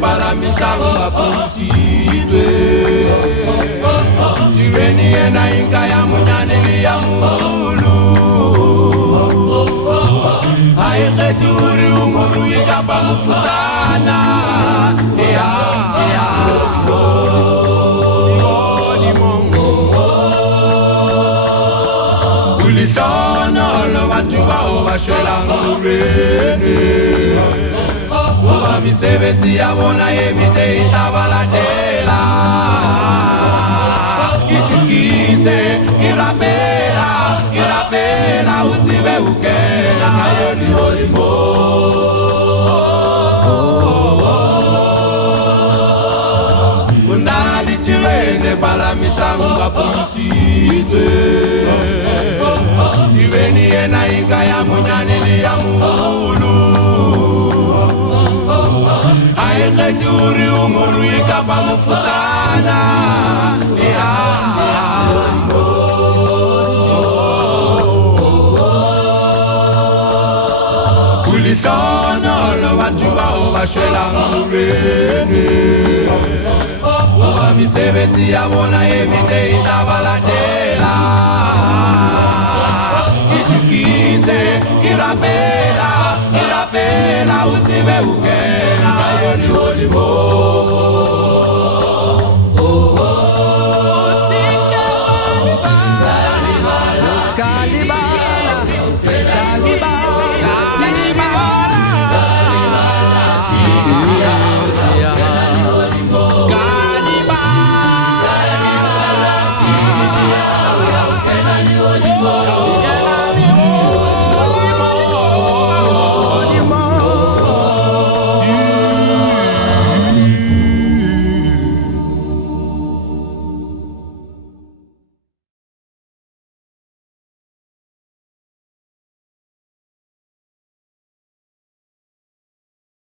Para mi samba pusitwe Tireni ena inka ya munyani ya mulu Haiketuri umuru ikapa mufutana Ulitono lo watu bao basholangurene Uba misebeti yabona yemite itabalatela Itukise, irapera utibe ukena Hayoli holimo Unali tirene pala misamba puisite Tireni ena inka ya munyani ya mulu Haiketuri umuru ikapa mufutana Ulitono lo watu bao basholangurene Uba misebeti yabona yemite itabalatela Itukise, irapera utibe ukena Hayoli holimo